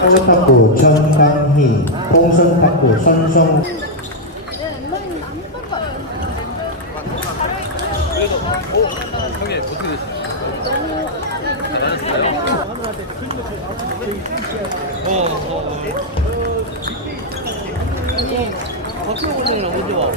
사고탁구 전강희, 공선탁구 선성 형님 어떻게 되시나요? 잘하셨어요? 어, 어, 어. 박수 고생이랑 언제 와?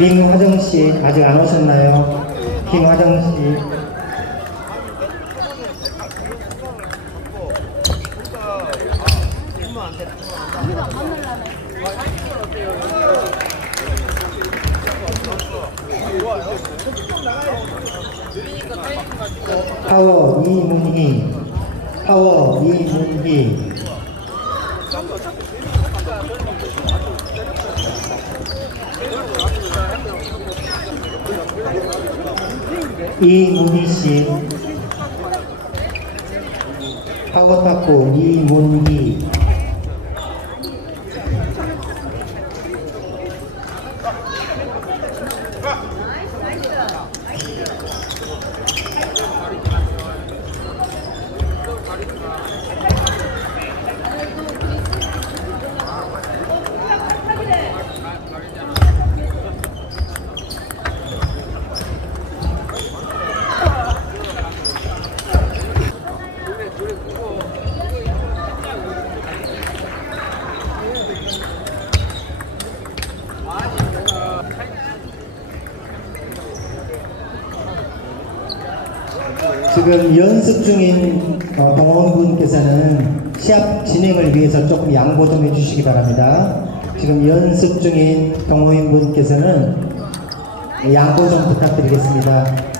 김화정 씨 아직 안 오셨나요? 김화정 씨. 파워 이문희. 파워 이문희 이문희 씨. 탁구 이문희 지금 연습 중인 어, 동원분께서는 시합 진행을 위해서 조금 양보 좀 해주시기 바랍니다. 지금 연습 중인 동호인분께서는 양보 좀 부탁드리겠습니다.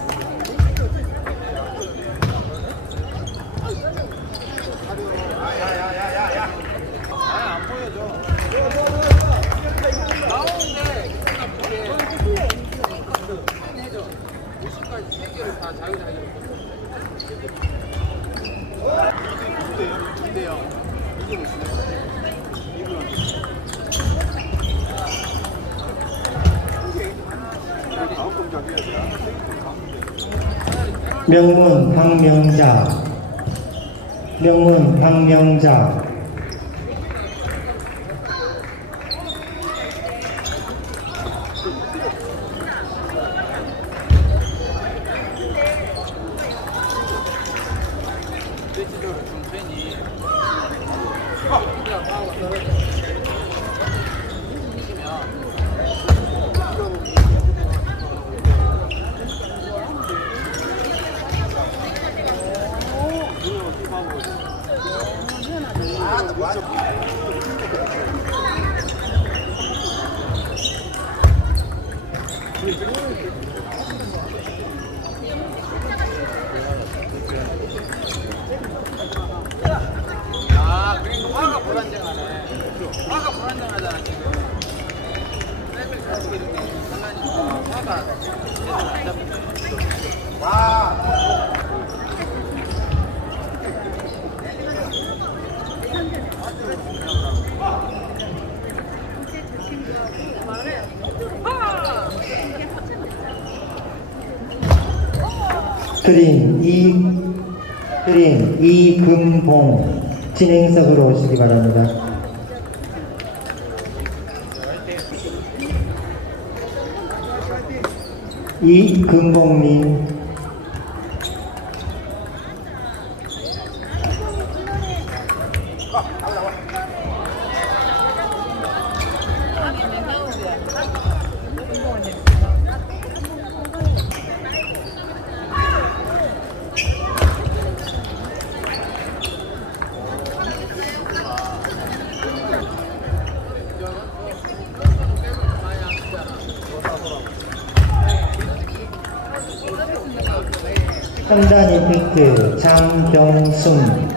명문 박명자. 명문 박명자 아, 그러니까 화가 불안정하네. 화가 불안정하잖아, 지금. 백을 잡고 이렇게 하려니까 화가 제대로 안 잡혀. 그린 이 그린 이금봉 진행석으로 오시기 바랍니다. 이금봉님 3단 임팩트 장경순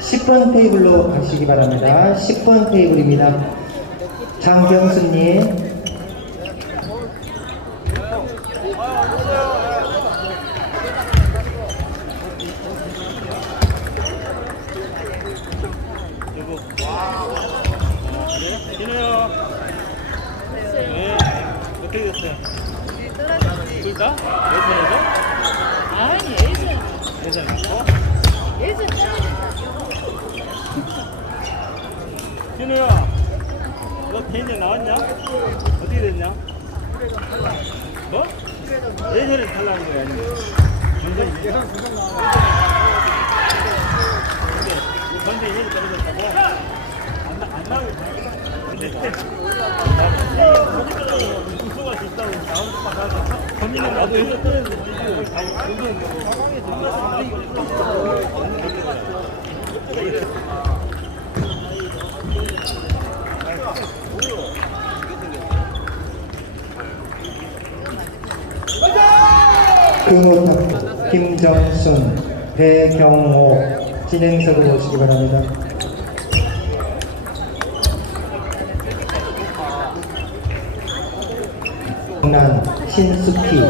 10번 테이블로 가시기 바랍니다. 10번 테이블입니다. 장경순님 진우요. 네. 어떻게 됐어요? 둘 다? 예선에서? 아니 예전 예선에서? 예전 진우야. 너 개인전 나왔냐? 어떻게 됐냐? 어? 예선에 탈락한 거야, 아니면? 전선이 예선 근데 전선이 힘이 떨어졌다고? 안, 나- 안 나오고 근데 우승할 수 있다고 나오는 것만 하고 건민은 나도 해서 떨어졌는데 금호탑 김정순 배경호 진행석으로 오시기 바랍니다. 난 신숙희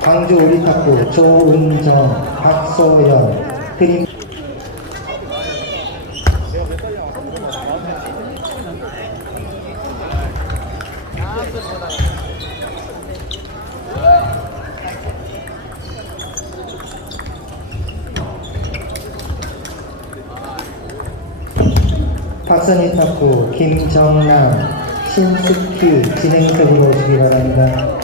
광주 우리탁구 조은정 박소연 드림 박선희 탁구 김정남 신숙희 진행석으로 오시기 바랍니다.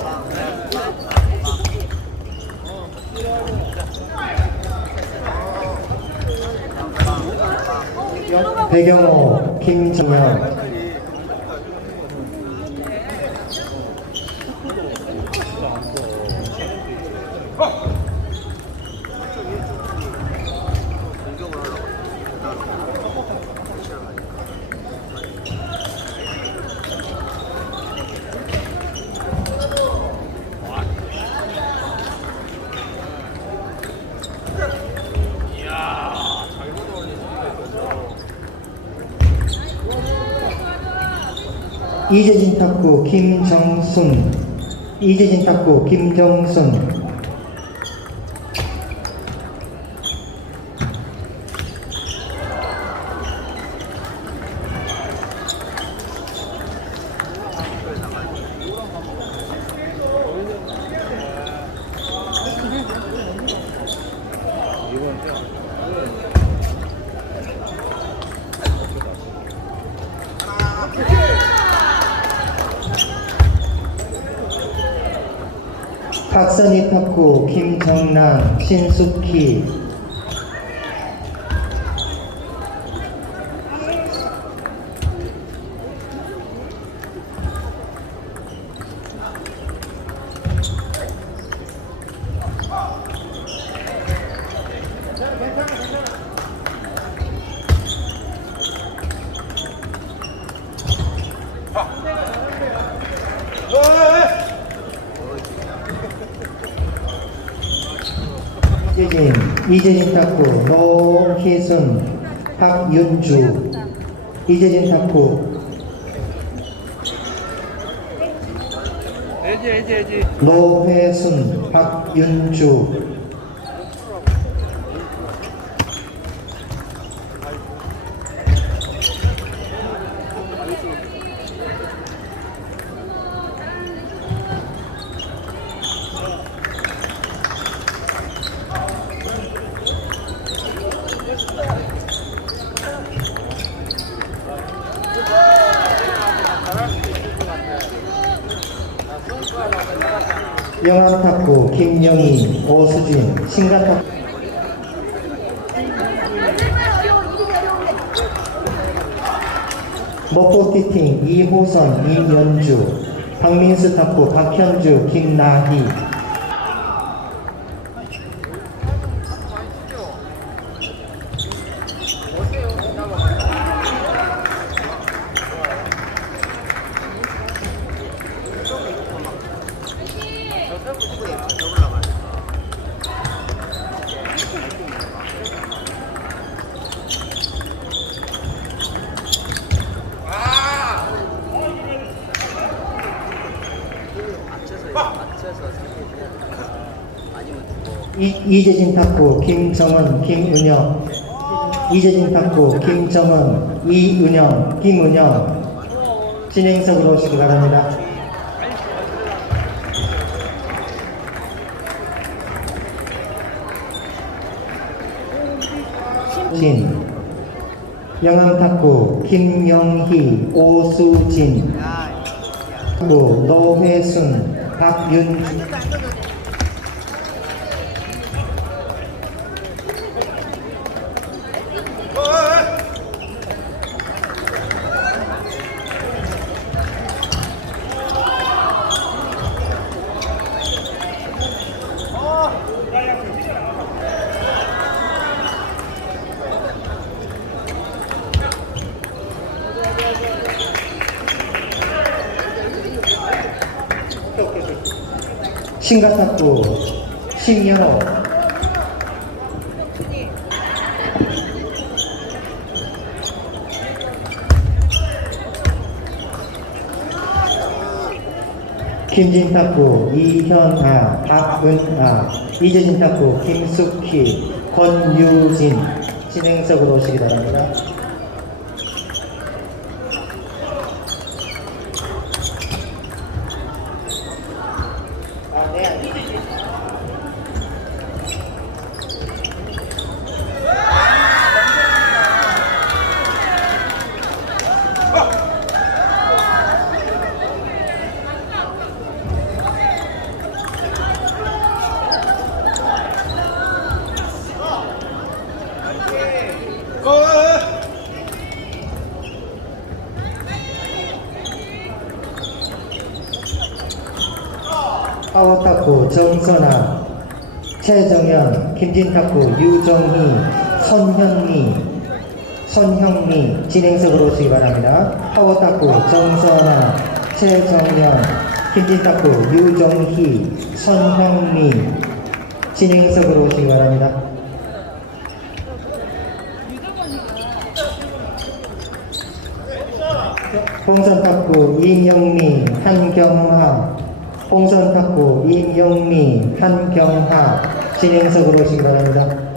배경호 김정현 이재진 탁구 김정순. 이재진 탁구 김정순 박선희 탁구 김정남 신숙희 이재진 탁구 노희순 박윤주 이재진 탁구 노회순 박윤주 영암탁구 김영희 오수진 신가탁구 먹보티팅 이호선 임연주 박민수 탁구 박현주 김나희 이, 이재진 탁구, 김정은, 김은영. 이재진 탁구, 김정은, 이은영, 김은영. 진행석으로 오시기 바랍니다. 진. 영암 탁구, 김영희, 오수진. 탁구, 노회순, 박윤 신가탁구, 신연호. 김진탁구, 이현아, 박은아, 이재진탁구, 김숙희, 권유진 진행석으로 오시기 바랍니다. 파워탁구 정선아, 최정현, 김진탁구 유정희, 손현미, 손형미 진행석으로 오시기 바랍니다. 파워탁구 정선아, 최정현, 김진탁구 유정희, 손형미 진행석으로 오시기 바랍니다. 홍선탁구 이영미, 한경화, 홍선 탁구 이영미, 한경화 진행석으로 오시기 바랍니다.